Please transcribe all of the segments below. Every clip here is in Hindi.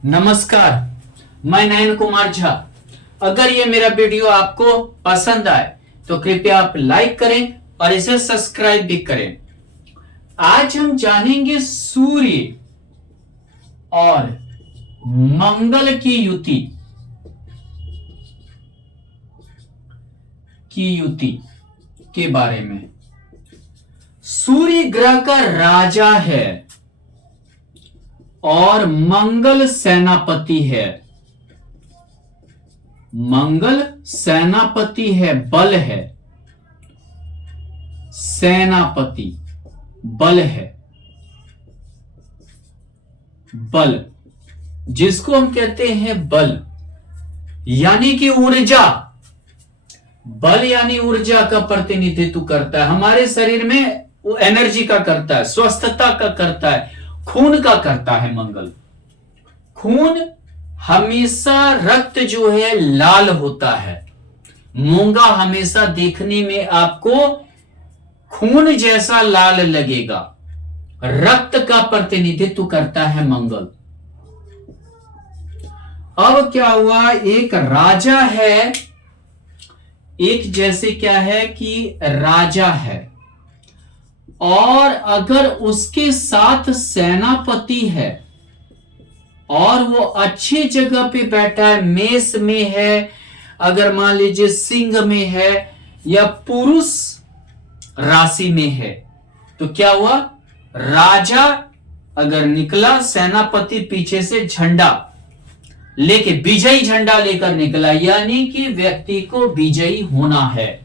नमस्कार, मैं नयन कुमार झा। अगर ये मेरा वीडियो आपको पसंद आए तो कृपया आप लाइक करें और इसे सब्सक्राइब भी करें। आज हम जानेंगे सूर्य और मंगल की युति के बारे में। सूर्य ग्रह का राजा है और मंगल सेनापति है। मंगल सेनापति है, बल है। सेनापति बल है, बल जिसको हम कहते हैं बल यानी कि ऊर्जा। बल यानी ऊर्जा का प्रतिनिधित्व करता है। हमारे शरीर में वो एनर्जी का करता है, स्वस्थता का करता है, खून का करता है। मंगल खून हमेशा, रक्त जो है लाल होता है। मूंगा हमेशा देखने में आपको खून जैसा लाल लगेगा। रक्त का प्रतिनिधित्व करता है मंगल। अब क्या हुआ, एक राजा है, एक जैसे क्या है कि राजा है, और अगर उसके साथ सेनापति है और वो अच्छी जगह पे बैठा है, मेष में है, अगर मान लीजिए सिंह में है या पुरुष राशि में है, तो क्या हुआ, राजा अगर निकला, सेनापति पीछे से झंडा लेके, विजयी झंडा लेकर निकला, यानी कि व्यक्ति को विजयी होना है।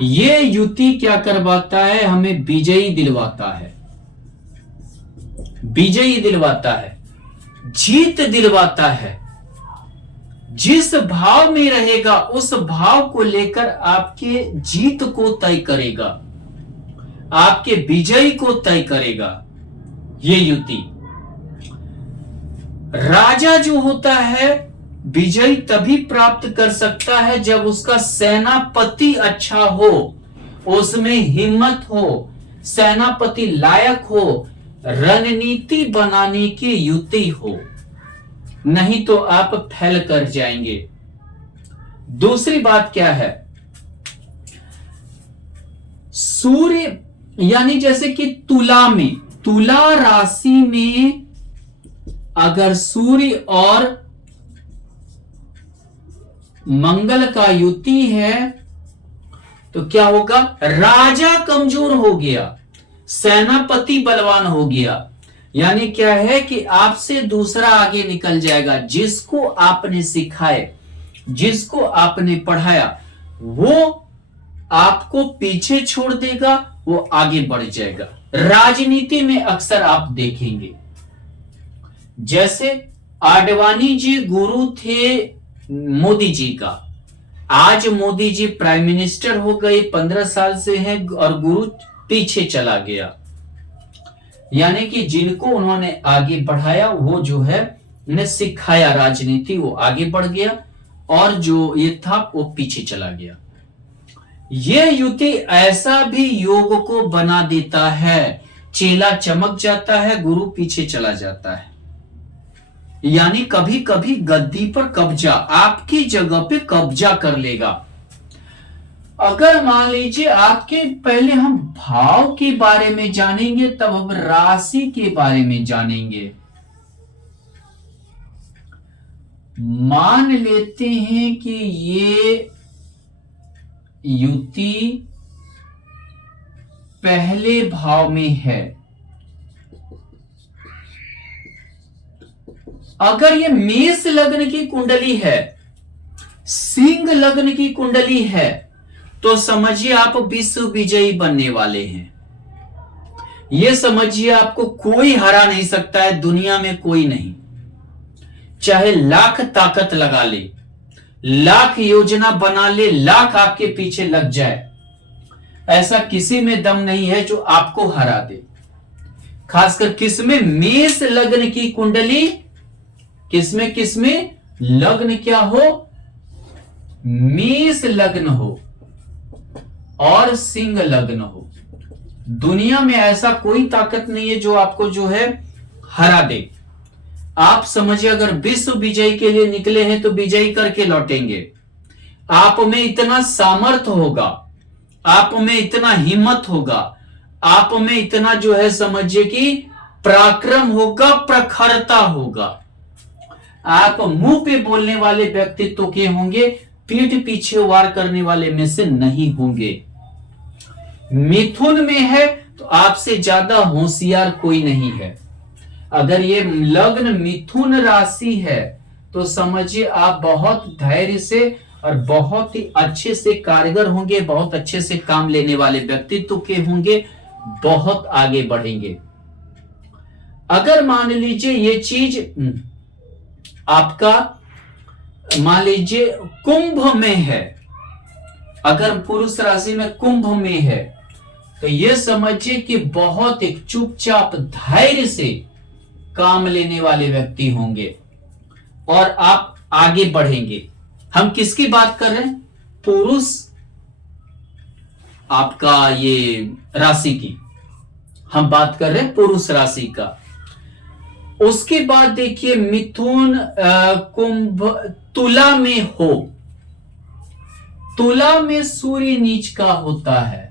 ये युति क्या करवाता है, हमें विजयी दिलवाता है। विजयी दिलवाता है, जीत दिलवाता है। जिस भाव में रहेगा उस भाव को लेकर आपके जीत को तय करेगा, आपके विजयी को तय करेगा ये युति। राजा जो होता है विजय तभी प्राप्त कर सकता है जब उसका सेनापति अच्छा हो, उसमें हिम्मत हो, सेनापति लायक हो, रणनीति बनाने की युति हो, नहीं तो आप फैल कर जाएंगे। दूसरी बात क्या है, सूर्य यानी जैसे कि तुला में, तुला राशि में अगर सूर्य और मंगल का युति है तो क्या होगा, राजा कमजोर हो गया, सेनापति बलवान हो गया। यानी क्या है कि आपसे दूसरा आगे निकल जाएगा। जिसको आपने सिखाए, जिसको आपने पढ़ाया, वो आपको पीछे छोड़ देगा, वो आगे बढ़ जाएगा। राजनीति में अक्सर आप देखेंगे, जैसे आडवाणी जी गुरु थे मोदी जी का, आज मोदी जी प्राइम मिनिस्टर हो गए, 15 साल से हैं, और गुरु पीछे चला गया। यानी कि जिनको उन्होंने आगे बढ़ाया, वो जो है उन्हें सिखाया राजनीति, वो आगे बढ़ गया, और जो ये था वो पीछे चला गया। ये युति ऐसा भी योग को बना देता है, चेला चमक जाता है, गुरु पीछे चला जाता है। यानी कभी कभी गद्दी पर कब्जा, आपकी जगह पे कब्जा कर लेगा। अगर मान लीजिए आपके, पहले हम भाव के बारे में जानेंगे, तब हम राशि के बारे में जानेंगे। मान लेते हैं कि ये युति पहले भाव में है। अगर ये मेष लग्न की कुंडली है, सिंह लग्न की कुंडली है, तो समझिए आप विश्व विजयी बनने वाले हैं। ये समझिए आपको कोई हरा नहीं सकता है, दुनिया में कोई नहीं। चाहे लाख ताकत लगा ले, लाख योजना बना ले, लाख आपके पीछे लग जाए, ऐसा किसी में दम नहीं है जो आपको हरा दे। खासकर किसमें, मेष लग्न की कुंडली, किसमें लग्न क्या हो, मेष लग्न हो और सिंह लग्न हो। दुनिया में ऐसा कोई ताकत नहीं है जो आपको जो है हरा दे। आप समझिए अगर विश्व विजय के लिए निकले हैं तो विजयी करके लौटेंगे। आप में इतना सामर्थ्य होगा, आप में इतना हिम्मत होगा, आप में इतना जो है समझिए कि पराक्रम होगा, प्रखरता होगा। आप मुंह पे बोलने वाले व्यक्तित्व के होंगे, पीठ पीछे वार करने वाले में से नहीं होंगे। मिथुन में है तो आपसे ज्यादा होशियार कोई नहीं है। अगर ये लग्न मिथुन राशि है तो समझिए आप बहुत धैर्य से और बहुत ही अच्छे से कारीगर होंगे, बहुत अच्छे से काम लेने वाले व्यक्तित्व के होंगे, बहुत आगे बढ़ेंगे। अगर मान लीजिए ये चीज आपका मान लीजिए कुंभ में है, अगर पुरुष राशि में कुंभ में है तो ये समझिए कि बहुत एक चुपचाप धैर्य से काम लेने वाले व्यक्ति होंगे और आप आगे बढ़ेंगे। हम किसकी बात कर रहे हैं? पुरुष आपका ये राशि की हम बात कर रहे हैं, पुरुष राशि का। उसके बाद देखिए मिथुन कुंभ तुला में हो, तुला में सूर्य नीच का होता है।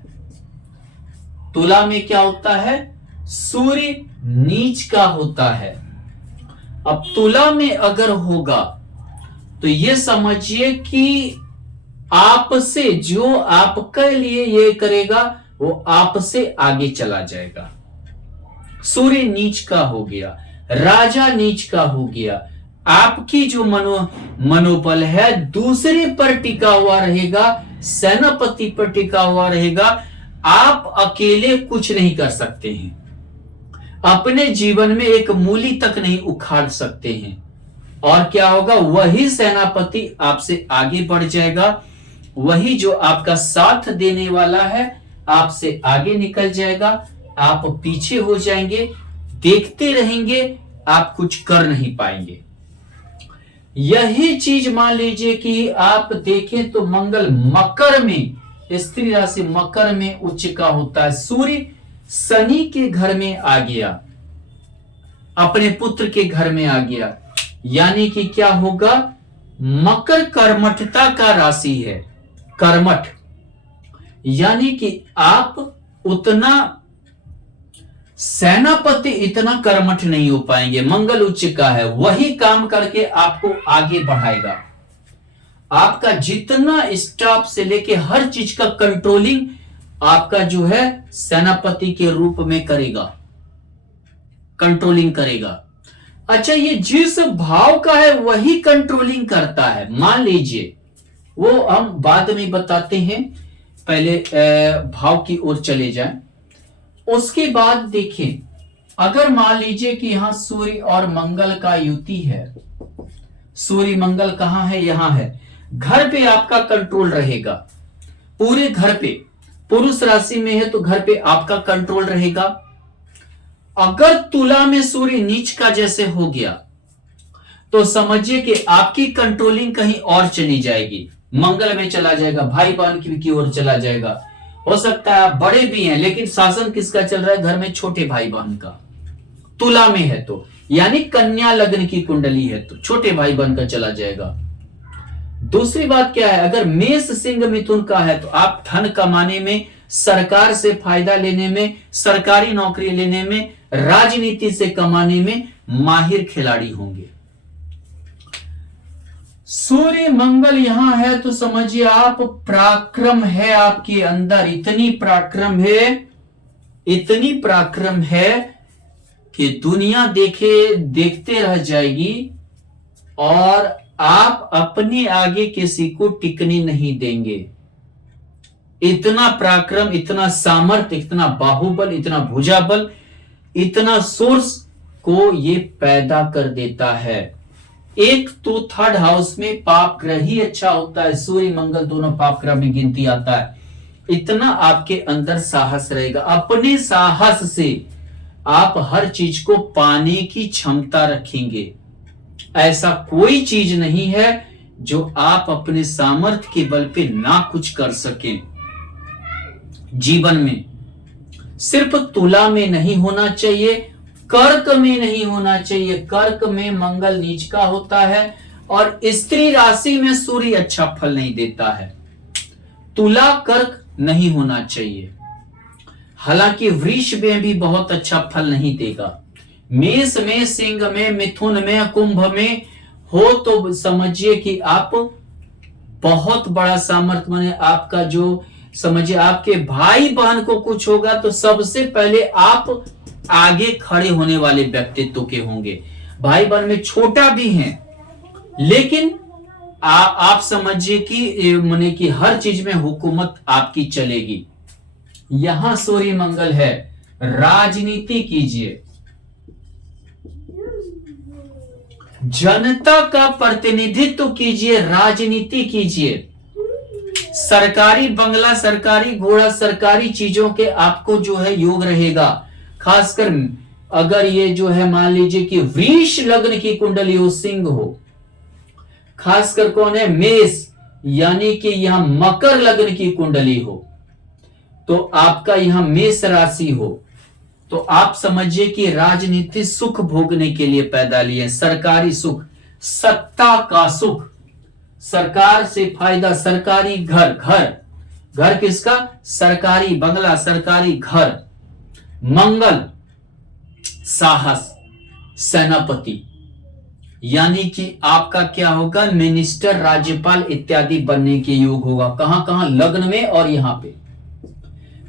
तुला में क्या होता है? सूर्य नीच का होता है। अब तुला में अगर होगा तो ये समझिए कि आपसे जो आपके लिए ये करेगा वो आपसे आगे चला जाएगा। सूर्य नीच का हो गया, राजा नीच का हो गया। आपकी जो मनोबल है दूसरे पर टिका हुआ रहेगा, सेनापति पर टिका हुआ रहेगा। आप अकेले कुछ नहीं कर सकते हैं, अपने जीवन में एक मूली तक नहीं उखाड़ सकते हैं। और क्या होगा? वही सेनापति आपसे आगे बढ़ जाएगा, वही जो आपका साथ देने वाला है आपसे आगे निकल जाएगा, आप पीछे हो जाएंगे, देखते रहेंगे, आप कुछ कर नहीं पाएंगे। यही चीज मान लीजिए कि आप देखें तो मंगल मकर में, स्त्री राशि मकर में उच्च का होता है। सूर्य शनि के घर में आ गया, अपने पुत्र के घर में आ गया, यानी कि क्या होगा? मकर कर्मठता का राशि है। कर्मठ यानी कि आप उतना सेनापति इतना कर्मठ नहीं हो पाएंगे। मंगल उच्च का है, वही काम करके आपको आगे बढ़ाएगा। आपका जितना स्टाफ से लेके हर चीज का कंट्रोलिंग आपका जो है सेनापति के रूप में करेगा, कंट्रोलिंग करेगा। अच्छा, ये जिस भाव का है वही कंट्रोलिंग करता है। मान लीजिए, वो हम बाद में बताते हैं, पहले भाव की ओर चले जाएं। उसके बाद देखें, अगर मान लीजिए कि यहां सूर्य और मंगल का युति है, सूर्य मंगल कहां है? यहां है। घर पे आपका कंट्रोल रहेगा, पूरे घर पे। पुरुष राशि में है तो घर पे आपका कंट्रोल रहेगा। अगर तुला में सूर्य नीच का जैसे हो गया तो समझिए कि आपकी कंट्रोलिंग कहीं और चली जाएगी, मंगल में चला जाएगा, भाई बहन की ओर चला जाएगा। हो सकता है आप बड़े भी हैं लेकिन शासन किसका चल रहा है? घर में छोटे भाई बहन का। तुला में है तो यानी कन्या लग्न की कुंडली है तो छोटे भाई बहन का चला जाएगा। दूसरी बात क्या है? अगर मेष सिंह मिथुन का है तो आप धन कमाने में, सरकार से फायदा लेने में, सरकारी नौकरी लेने में, राजनीति से कमाने में माहिर खिलाड़ी होंगे। सूर्य मंगल यहां है तो समझिए आप पराक्रम है आपके अंदर, इतनी पराक्रम है, इतनी पराक्रम है कि दुनिया देखते रह जाएगी और आप अपने आगे किसी को टिकने नहीं देंगे। इतना पराक्रम, इतना सामर्थ्य, इतना बाहुबल, इतना भुजाबल, इतना सोर्स को ये पैदा कर देता है। एक तो थर्ड हाउस में पाप ग्रह ही अच्छा होता है, सूर्य मंगल दोनों पाप ग्रह में गिनती आता है। इतना आपके अंदर साहस रहेगा, अपने साहस से आप हर चीज को पाने की क्षमता रखेंगे। ऐसा कोई चीज नहीं है जो आप अपने सामर्थ्य के बल पे ना कुछ कर सकें जीवन में। सिर्फ तुला में नहीं होना चाहिए, कर्क में नहीं होना चाहिए, कर्क में मंगल नीच का होता है, और स्त्री राशि में सूर्य अच्छा फल नहीं देता है। तुला कर्क नहीं होना चाहिए, हालांकि वृष में भी बहुत अच्छा फल नहीं देगा। मेष में, सिंह में, मिथुन में, कुंभ में हो तो समझिए कि आप बहुत बड़ा सामर्थ्य बने। आपका जो समझिए आपके भाई बहन को कुछ होगा तो सबसे पहले आप आगे खड़े होने वाले व्यक्तित्व के होंगे। भाई बहन में छोटा भी हैं, लेकिन आप समझिए कि माने कि हर चीज में हुकूमत आपकी चलेगी। यहां सूर्य मंगल है, राजनीति कीजिए, जनता का प्रतिनिधित्व कीजिए, राजनीति कीजिए। सरकारी बंगला, सरकारी घोड़ा, सरकारी चीजों के आपको जो है योग रहेगा। खासकर अगर ये जो है मान लीजिए कि वृष लग्न की कुंडली हो, सिंह हो, खासकर कौन है, मेष, यानी कि यहां मकर लग्न की कुंडली हो, तो आपका यहां मेष राशि हो, तो आप समझिए कि राजनीति सुख भोगने के लिए पैदा लिए, सरकारी सुख, सत्ता का सुख, सरकार से फायदा, सरकारी घर, घर किसका, सरकारी बंगला, सरकारी घर, मंगल, साहस, सेनापति, यानी कि आपका क्या होगा, मिनिस्टर, राज्यपाल इत्यादि बनने के योग होगा। कहां कहां, लग्न में और यहां पे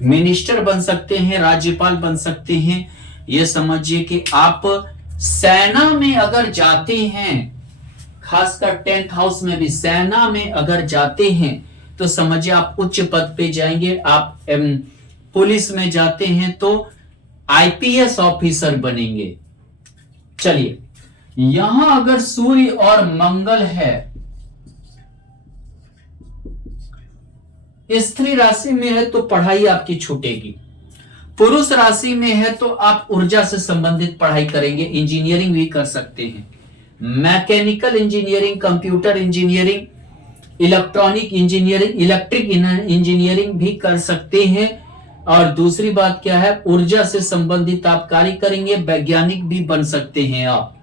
मिनिस्टर बन सकते हैं, राज्यपाल बन सकते हैं। यह समझिए कि आप सेना में अगर जाते हैं, खासकर 10th हाउस में भी सेना में अगर जाते हैं तो समझिए आप उच्च पद पे जाएंगे। आप पुलिस में जाते हैं तो आईपीएस ऑफिसर बनेंगे। चलिए, यहां अगर सूर्य और मंगल है, स्त्री राशि में है तो पढ़ाई आपकी छूटेगी, पुरुष राशि में है तो आप ऊर्जा से संबंधित पढ़ाई करेंगे, इंजीनियरिंग भी कर सकते हैं, mechanical engineering, computer engineering, electronic engineering, electric engineering भी कर सकते हैं। और दूसरी बात क्या है, ऊर्जा से संबंधित आप कार्य करेंगे, वैज्ञानिक भी बन सकते हैं आप।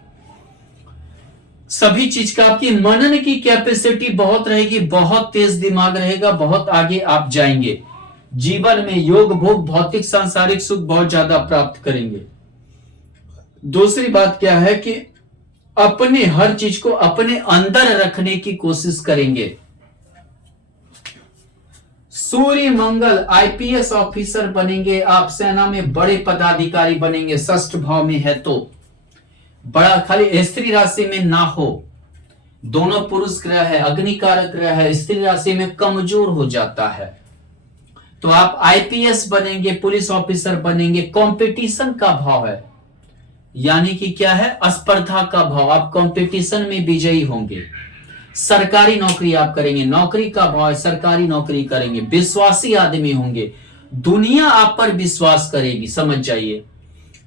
सभी चीज का आपकी मनन की कैपेसिटी बहुत रहेगी, बहुत तेज दिमाग रहेगा, बहुत आगे आप जाएंगे। जीवन में योग भोग, भौतिक सांसारिक सुख बहुत ज्यादा प्राप्त करेंगे। दूसरी बात क्या है कि अपने हर चीज को अपने अंदर रखने की कोशिश करेंगे। सूर्य मंगल आईपीएस ऑफिसर बनेंगे आप, सेना में बड़े पदाधिकारी बनेंगे, षष्ठ भाव में है तो बड़ा, खाली स्त्री राशि में ना हो, दोनों पुरुष ग्रह है, अग्निकारक ग्रह है, स्त्री राशि में कमजोर हो जाता है तो आप आईपीएस बनेंगे, पुलिस ऑफिसर बनेंगे। कंपटीशन का भाव है, यानी कि क्या है, स्पर्धा का भाव, आप कंपटीशन में विजयी होंगे। सरकारी नौकरी आप करेंगे, नौकरी का भाव है, सरकारी नौकरी करेंगे, विश्वासी आदमी होंगे, दुनिया आप पर विश्वास करेगी, समझ जाइए,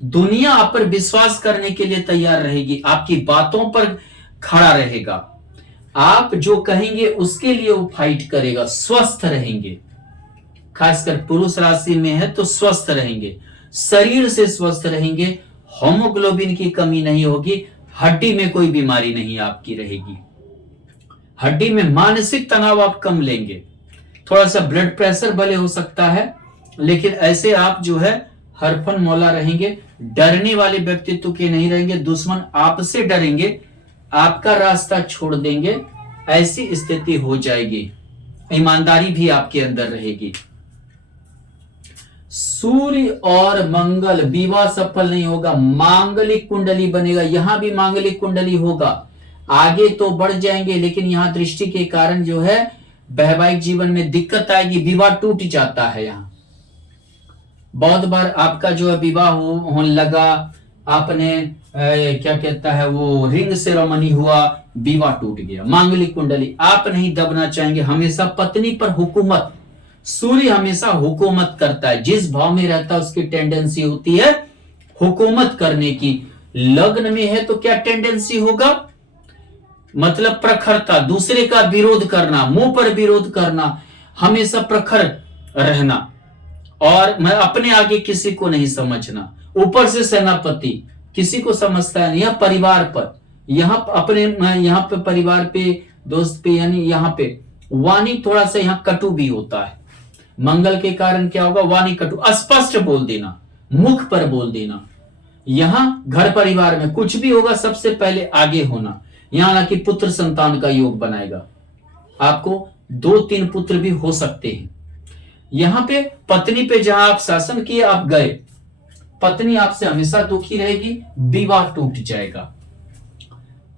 दुनिया आप पर विश्वास करने के लिए तैयार रहेगी, आपकी बातों पर खड़ा रहेगा, आप जो कहेंगे उसके लिए वो फाइट करेगा, स्वस्थ रहेंगे। खासकर पुरुष राशि में है तो स्वस्थ रहेंगे, शरीर से स्वस्थ रहेंगे, हीमोग्लोबिन की कमी नहीं होगी, हड्डी में कोई बीमारी नहीं आपकी रहेगी, हड्डी में मानसिक तनाव आप कम लेंगे, थोड़ा सा ब्लड प्रेशर भले हो सकता है, लेकिन ऐसे आप जो है हरफन मौला रहेंगे, डरने वाले व्यक्तित्व के नहीं रहेंगे, दुश्मन आपसे डरेंगे, आपका रास्ता छोड़ देंगे, ऐसी स्थिति हो जाएगी। ईमानदारी भी आपके अंदर रहेगी। सूर्य और मंगल, विवाह सफल नहीं होगा, मांगलिक कुंडली बनेगा, यहां भी मांगलिक कुंडली होगा, आगे तो बढ़ जाएंगे, लेकिन यहां दृष्टि के कारण जो है वैवाहिक जीवन में दिक्कत आएगी, विवाह टूट जाता है। यहां बहुत बार आपका जो है विवाह होने लगा, आपने क्या कहता है वो रिंग सेरेमनी हुआ, विवाह टूट गया, मांगलिक कुंडली। आप नहीं दबना चाहेंगे, हमेशा पत्नी पर हुकूमत, सूर्य हमेशा हुकूमत करता है, जिस भाव में रहता है उसकी टेंडेंसी होती है हुकूमत करने की। लग्न में है तो क्या टेंडेंसी होगा, मतलब प्रखरता, दूसरे का विरोध करना, मुंह पर विरोध करना, हमेशा प्रखर रहना, और मैं अपने आगे किसी को नहीं समझना, ऊपर से सेनापति, किसी को समझता है नहीं, या परिवार पर, यहाँ अपने यहाँ पे परिवार पे, दोस्त पे, यानी यहाँ पे वाणी थोड़ा सा यहाँ कटु भी होता है। मंगल के कारण क्या होगा, वाणी कटु, अस्पष्ट बोल देना, मुख पर बोल देना। यहां घर परिवार में कुछ भी होगा सबसे पहले आगे होना। यहां ना कि पुत्र संतान का योग बनाएगा, आपको 2-3 पुत्र भी हो सकते हैं। यहां पे पत्नी पे जहां आप शासन किए, आप गए, पत्नी आपसे हमेशा दुखी रहेगी, विवाह टूट जाएगा।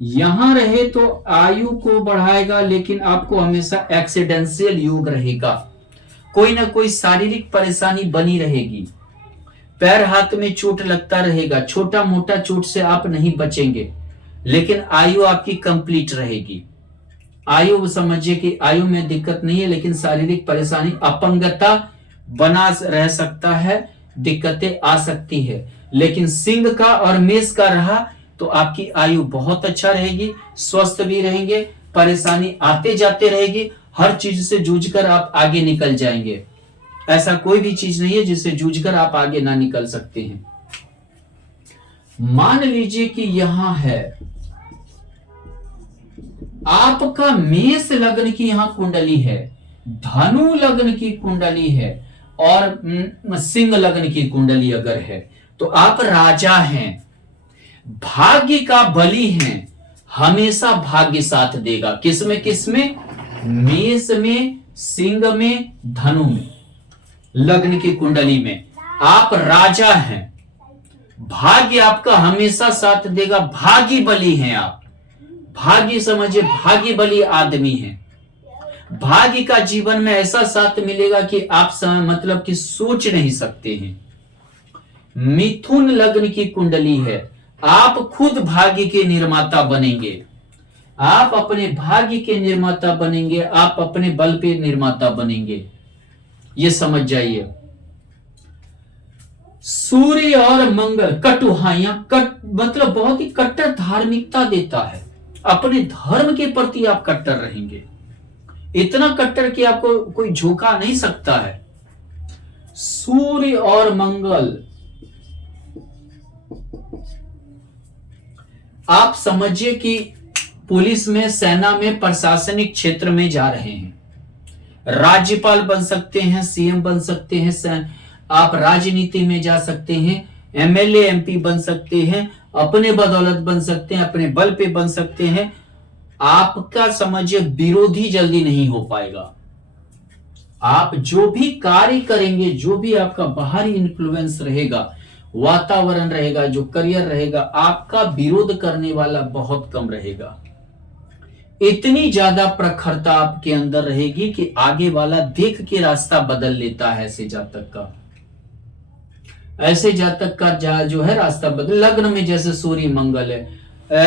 यहां रहे तो आयु को बढ़ाएगा, लेकिन आपको हमेशा एक्सीडेंशियल योग रहेगा, कोई ना कोई शारीरिक परेशानी बनी रहेगी, पैर हाथ में चोट लगता रहेगा, छोटा मोटा चोट से आप नहीं बचेंगे, लेकिन आयु आपकी कंप्लीट रहेगी। आयु समझिए कि आयु में दिक्कत नहीं है, लेकिन शारीरिक परेशानी, अपंगता बना रह सकता है, दिक्कतें आ सकती है। लेकिन सिंह का और मेष का रहा तो आपकी आयु बहुत अच्छा रहेगी, स्वस्थ भी रहेंगे, परेशानी आते जाते रहेगी, हर चीज से जूझकर आप आगे निकल जाएंगे। ऐसा कोई भी चीज नहीं है जिससे जूझकर आप आगे ना निकल सकते हैं। मान लीजिए कि यहां है आपका मेष लग्न की यहां कुंडली है, धनु लग्न की कुंडली है और सिंह लग्न की कुंडली अगर है, तो आप राजा हैं, भाग्य का बली हैं, हमेशा भाग्य साथ देगा। किसमें किसमें? मेष में, सिंह में, धनु में, लग्न की कुंडली में आप राजा हैं, भाग्य आपका हमेशा साथ देगा, भाग्य बली हैं आप। भाग्य समझिए, भाग्य बली आदमी है, भाग्य का जीवन में ऐसा साथ मिलेगा कि आप मतलब कि सोच नहीं सकते हैं। मिथुन लग्न की कुंडली है, आप खुद भाग्य के निर्माता बनेंगे, आप अपने भाग्य के निर्माता बनेंगे, आप अपने बल पे निर्माता बनेंगे, ये समझ जाइए। सूर्य और मंगल कटु, हाँ यहाँ मतलब बहुत ही कट्टर धार्मिकता देता है, अपने धर्म के प्रति आप कट्टर रहेंगे, इतना कट्टर कि आपको कोई झोंका नहीं सकता है। सूर्य और मंगल, आप समझिए कि पुलिस में, सेना में, प्रशासनिक क्षेत्र में जा रहे हैं, राज्यपाल बन सकते हैं, सीएम बन सकते हैं, आप राजनीति में जा सकते हैं, एमएलए एमपी बन सकते हैं, अपने बदौलत बन सकते हैं, अपने बल पे बन सकते हैं। आपका समझिए विरोधी जल्दी नहीं हो पाएगा। आप जो भी कार्य करेंगे, जो भी आपका बाहरी इन्फ्लुएंस रहेगा, वातावरण रहेगा, जो करियर रहेगा, आपका विरोध करने वाला बहुत कम रहेगा। इतनी ज्यादा प्रखरता आपके अंदर रहेगी कि आगे वाला देख के रास्ता बदल लेता है। ऐसे जातक का जो है रास्ता बदल। लग्न में जैसे सूर्य मंगल है,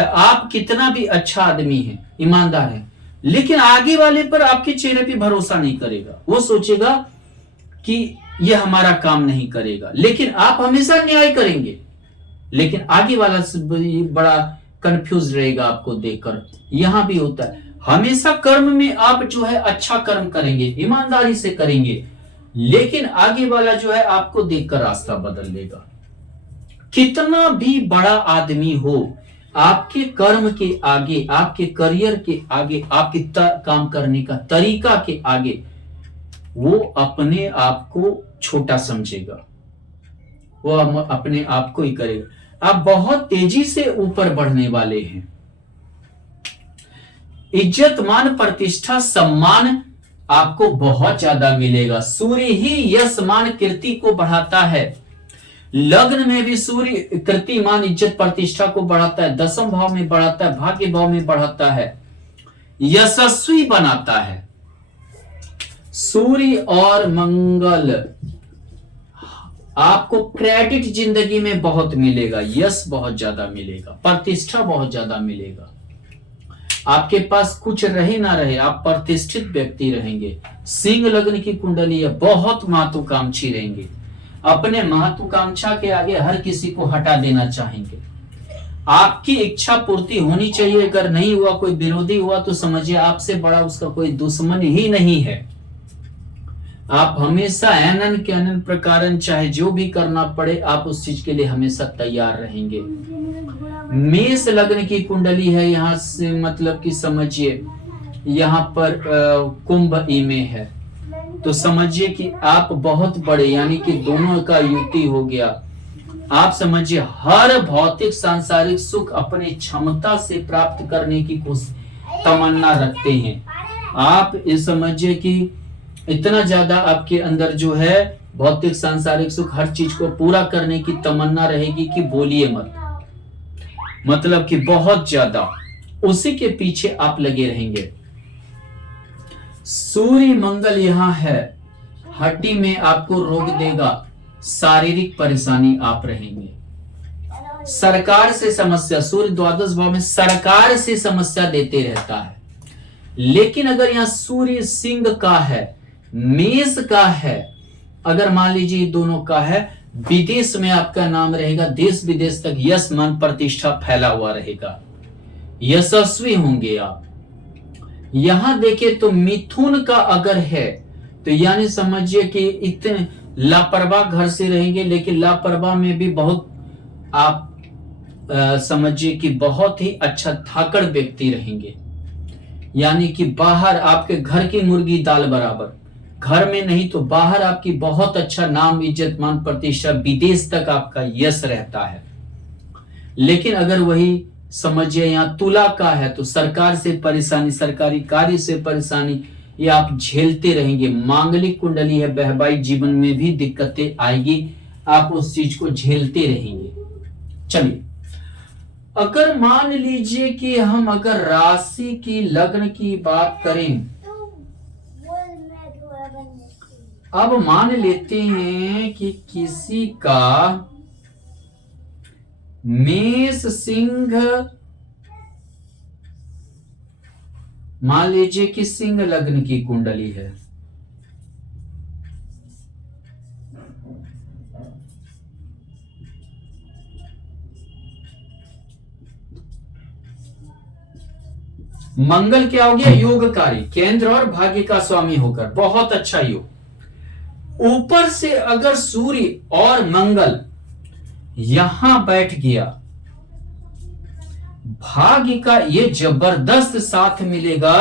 आप कितना भी अच्छा आदमी है, ईमानदार है, लेकिन आगे वाले पर आपके चेहरे पे भरोसा नहीं करेगा, वो सोचेगा कि ये हमारा काम नहीं करेगा, लेकिन आप हमेशा न्याय करेंगे, लेकिन आगे वाला बड़ा कंफ्यूज रहेगा आपको देखकर। यहां भी होता है, हमेशा कर्म में आप जो है अच्छा कर्म करेंगे, ईमानदारी से करेंगे, लेकिन आगे वाला जो है आपको देखकर रास्ता बदल लेगा। कितना भी बड़ा आदमी हो, आपके कर्म के आगे, आपके करियर के आगे, आपके काम करने का तरीका के आगे वो अपने आप को छोटा समझेगा, वो अपने आप को ही करेगा। आप बहुत तेजी से ऊपर बढ़ने वाले हैं, इज्जत, मान, प्रतिष्ठा, सम्मान आपको बहुत ज्यादा मिलेगा। सूर्य ही यश, मान, कीर्ति को बढ़ाता है। लग्न में भी सूर्य कीर्ति, मान, इज्जत, प्रतिष्ठा को बढ़ाता है, 10वें भाव में बढ़ाता है, भाग्य भाव में बढ़ाता है, यशस्वी बनाता है। सूर्य और मंगल आपको क्रेडिट जिंदगी में बहुत मिलेगा, यश बहुत ज्यादा मिलेगा, प्रतिष्ठा बहुत ज्यादा मिलेगा। आपके पास कुछ रहे ना रहे, आप प्रतिष्ठित व्यक्ति रहेंगे। सिंह लग्न की कुंडली है, बहुत महत्वाकांक्षी रहेंगे, अपने महत्वाकांक्षा के आगे हर किसी को हटा देना चाहेंगे। आपकी इच्छा पूर्ति होनी चाहिए, अगर नहीं हुआ, कोई विरोधी हुआ, तो समझिए आपसे बड़ा उसका कोई दुश्मन ही नहीं है। आप हमेशा एनन के अनन प्रकारन चाहे जो भी करना पड़े आप उस चीज के लिए हमेशा तैयार रहेंगे। मेष लग्न की कुंडली है, यहाँ से मतलब कि समझिए यहाँ पर कुंभ ई में है, तो समझिए कि आप बहुत बड़े यानी कि दोनों का युति हो गया। आप समझिए हर भौतिक सांसारिक सुख अपनी क्षमता से प्राप्त करने की तमन्ना रखते हैं। आप ये समझिए कि इतना ज्यादा आपके अंदर जो है भौतिक सांसारिक सुख हर चीज को पूरा करने की तमन्ना रहेगी कि बोलिए मत, मतलब कि बहुत ज्यादा उसी के पीछे आप लगे रहेंगे। सूर्य मंगल यहां है, हड्डी में आपको रोक देगा, शारीरिक परेशानी आप रहेंगे। सरकार से समस्या, सूर्य द्वादश भाव में सरकार से समस्या देते रहता है। लेकिन अगर यहां सूर्य सिंह का है, मेष का है, अगर मान लीजिए दोनों का है, विदेश में आपका नाम रहेगा, देश विदेश तक यश मान प्रतिष्ठा फैला हुआ रहेगा, यशस्वी होंगे आप। यहां देखे तो मिथुन का अगर है तो यानी समझिए कि इतने लापरवाह घर से रहेंगे, लेकिन लापरवाह में भी बहुत आप समझिए कि बहुत ही अच्छा धाकड़ व्यक्ति रहेंगे, यानी कि बाहर आपके घर की मुर्गी दाल बराबर, घर में नहीं तो बाहर आपकी बहुत अच्छा नाम इज्जत मान प्रतिष्ठा, विदेश तक आपका यश रहता है। लेकिन अगर वही समझिए यहाँ तुला का है तो सरकार से परेशानी, सरकारी कार्य से परेशानी, ये आप झेलते रहेंगे। मांगलिक कुंडली है, वैवाहिक जीवन में भी दिक्कतें आएगी, आप उस चीज को झेलते रहेंगे। चलिए, अगर मान लीजिए कि हम अगर राशि की लग्न की बात करें, अब मान लेते हैं कि किसी का मेष सिंह, मान लीजिए कि सिंह लग्न की कुंडली है, मंगल क्या हो गया, योगकारी, केंद्र और भाग्य का स्वामी होकर बहुत अच्छा योग। ऊपर से अगर सूर्य और मंगल यहां बैठ गया, भाग्य का ये जबरदस्त साथ मिलेगा,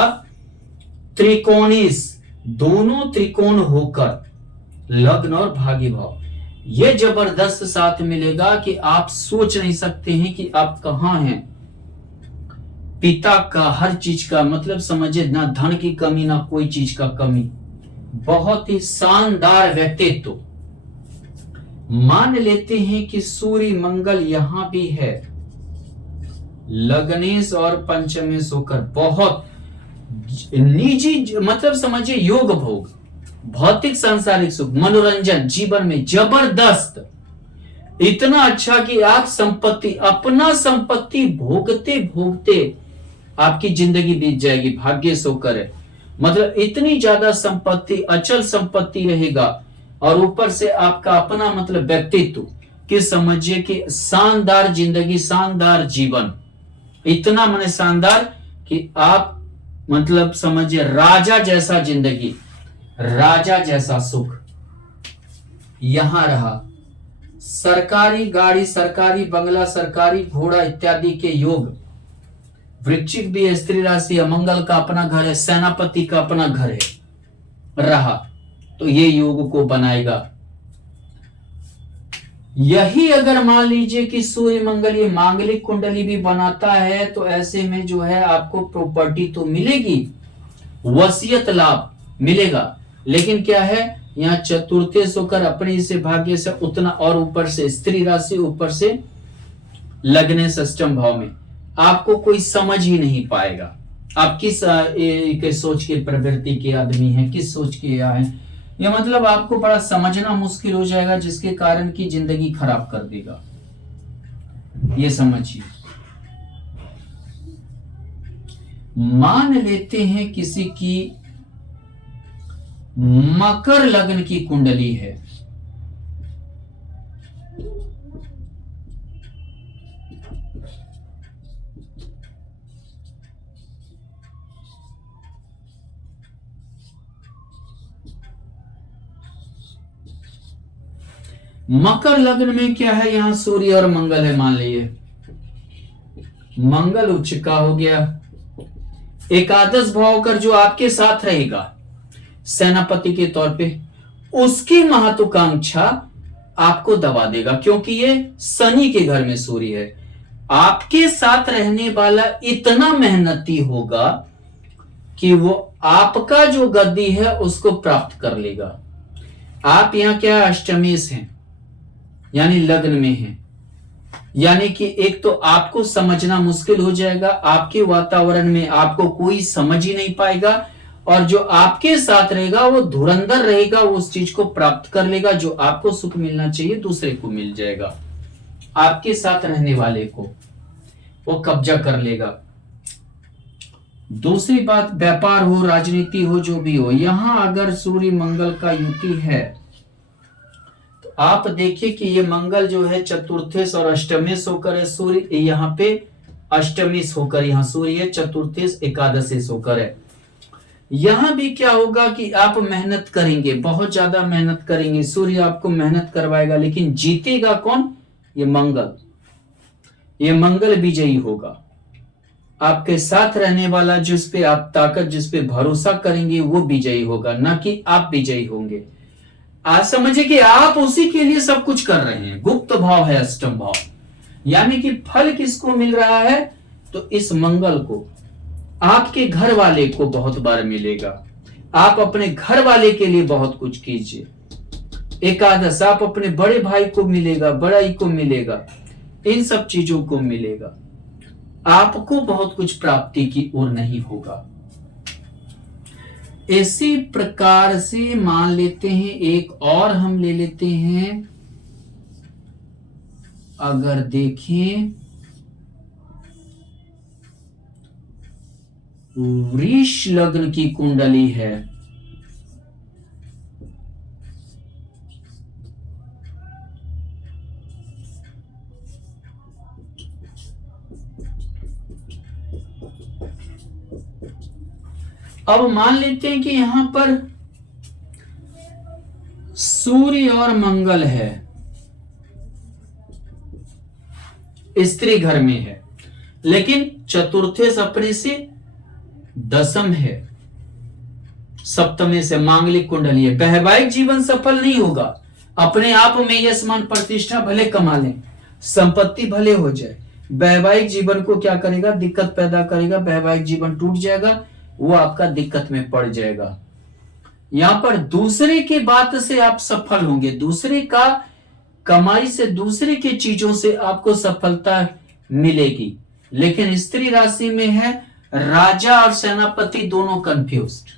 त्रिकोणीस, दोनों त्रिकोण होकर लग्न और भाग्य भाव, ये जबरदस्त साथ मिलेगा कि आप सोच नहीं सकते हैं कि आप कहां हैं। पिता का हर चीज का मतलब समझिए, ना धन की कमी ना कोई चीज का कमी, बहुत ही शानदार व्यक्तित्व। मान लेते हैं कि सूर्य मंगल यहां भी है, लग्नेश और पंचमेश होकर बहुत निजी मतलब समझिए योग भोग, भौतिक सांसारिक सुख, मनोरंजन जीवन में जबरदस्त, इतना अच्छा कि आप संपत्ति, अपना संपत्ति भोगते भोगते आपकी जिंदगी बीत जाएगी, भाग्य से होकर है। मतलब इतनी ज्यादा संपत्ति, अचल संपत्ति रहेगा, और ऊपर से आपका अपना मतलब व्यक्तित्व कि समझिए कि शानदार जिंदगी, शानदार जीवन, इतना माने शानदार कि आप मतलब समझिए राजा जैसा जिंदगी, राजा जैसा सुख यहां रहा। सरकारी गाड़ी, सरकारी बंगला, सरकारी घोड़ा इत्यादि के योग। वृश्चिक भी स्त्री राशि है, मंगल का अपना घर है, सेनापति का अपना घर है रहा, तो ये योग को बनाएगा। यही अगर मान लीजिए कि सूर्य मंगल ये मांगलिक कुंडली भी बनाता है, तो ऐसे में जो है आपको प्रॉपर्टी तो मिलेगी, वसीयत लाभ मिलेगा, लेकिन क्या है यहाँ चतुर्थेश होकर अपने से भाग्य से उतना, और ऊपर से स्त्री राशि, ऊपर से लग्न षष्ठम भाव में, आपको कोई समझ ही नहीं पाएगा आप किस सोच के प्रवृत्ति के आदमी हैं, किस सोच के या हैं, ये मतलब आपको बड़ा समझना मुश्किल हो जाएगा, जिसके कारण की जिंदगी खराब कर देगा, ये समझिए। मान लेते हैं किसी की मकर लग्न की कुंडली है, मकर लग्न में क्या है, यहां सूर्य और मंगल है, मान लीजिए मंगल उच्च का हो गया। एकादश भाव कर जो आपके साथ रहेगा सेनापति के तौर पे, उसकी महत्वाकांक्षा आपको दबा देगा, क्योंकि ये शनि के घर में सूर्य है। आपके साथ रहने वाला इतना मेहनती होगा कि वो आपका जो गद्दी है उसको प्राप्त कर लेगा। आप यहां क्या अष्टमेश हैं, यानी लग्न में हैं, यानी कि एक तो आपको समझना मुश्किल हो जाएगा, आपके वातावरण में आपको कोई समझ ही नहीं पाएगा, और जो आपके साथ रहेगा वो धुरंधर रहेगा, वो उस चीज को प्राप्त कर लेगा। जो आपको सुख मिलना चाहिए दूसरे को मिल जाएगा, आपके साथ रहने वाले को वो कब्जा कर लेगा। दूसरी बात, व्यापार हो, राजनीति हो, जो भी हो, यहां अगर सूर्य मंगल का युति है तो आप देखिए कि ये मंगल जो है चतुर्थेश और अष्टमेश होकर है, सूर्य यहाँ पे अष्टमेश होकर यहाँ सूर्य है, चतुर्थेश एकादशेश होकर है। यहां भी क्या होगा कि आप मेहनत करेंगे, बहुत ज्यादा मेहनत करेंगे, सूर्य आपको मेहनत करवाएगा, लेकिन जीतेगा कौन, ये मंगल। ये मंगल विजयी होगा। आपके साथ रहने वाला, जिस पे आप ताकत, जिस पे भरोसा करेंगे, वो विजयी होगा, ना कि आप विजयी होंगे। आज समझिए कि आप उसी के लिए सब कुछ कर रहे हैं। गुप्त भाव है अष्टम भाव, यानी कि फल किसको मिल रहा है, तो इस मंगल को, आपके घर वाले को बहुत बार मिलेगा। आप अपने घर वाले के लिए बहुत कुछ कीजिए। एकादश आप अपने बड़े भाई को मिलेगा, बड़ाई को मिलेगा, इन सब चीजों को मिलेगा। आपको बहुत कुछ प्राप्ति की ओर नहीं होगा। इसी प्रकार से मान लेते हैं, एक और हम ले लेते हैं, अगर देखें वृष लग्न की कुंडली है, अब मान लेते हैं कि यहां पर सूर्य और मंगल है, स्त्री घर में है, लेकिन चतुर्थे अपने से दशम है, सप्तमे से मांगलिक कुंडली है। वैवाहिक जीवन सफल नहीं होगा। अपने आप में यश मान प्रतिष्ठा भले कमा लें, संपत्ति भले हो जाए, वैवाहिक जीवन को क्या करेगा, दिक्कत पैदा करेगा। वैवाहिक जीवन टूट जाएगा, वो आपका दिक्कत में पड़ जाएगा। यहां पर दूसरे के बात से आप सफल होंगे, दूसरे का कमाई से, दूसरे की चीजों से आपको सफलता मिलेगी। लेकिन स्त्री राशि में है राजा और सेनापति दोनों कंफ्यूज्ड,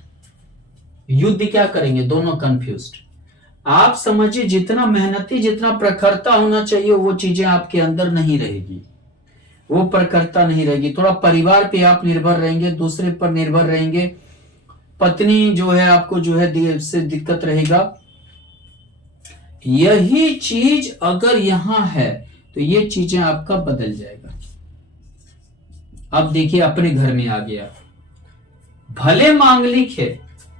युद्ध क्या करेंगे, दोनों कंफ्यूज्ड। आप समझिए जितना मेहनती, जितना प्रखरता होना चाहिए, वो चीजें आपके अंदर नहीं रहेगी, वो प्रखरता नहीं रहेगी। थोड़ा परिवार पे आप निर्भर रहेंगे, दूसरे पर निर्भर रहेंगे, पत्नी जो है आपको जो है से दिक्कत रहेगा। यही चीज अगर यहां है तो ये चीजें आपका बदल जाएगा। अब देखिए अपने घर में आ गया, भले मांगलिक है,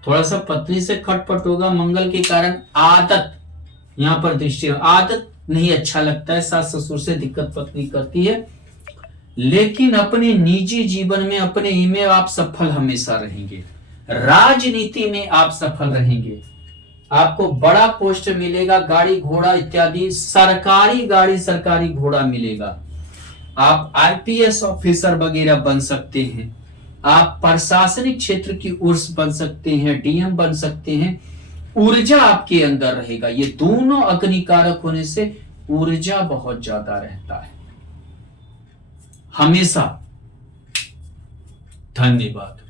थोड़ा सा पत्नी से खटपट होगा मंगल के कारण। आदत यहां पर दृष्टि, आदत नहीं अच्छा लगता है, सास ससुर से दिक्कत पत्नी करती है, लेकिन अपने निजी जीवन में, अपने में आप सफल हमेशा रहेंगे। राजनीति में आप सफल रहेंगे, आपको बड़ा पोस्ट मिलेगा, गाड़ी घोड़ा इत्यादि, सरकारी गाड़ी सरकारी घोड़ा मिलेगा। आप आईपीएस ऑफिसर वगैरह बन सकते हैं, आप प्रशासनिक क्षेत्र की उर्स बन सकते हैं, डीएम बन सकते हैं। ऊर्जा आपके अंदर रहेगा। ये दोनों अग्निकारक होने से ऊर्जा बहुत ज्यादा रहता है हमेशा। धन्यवाद।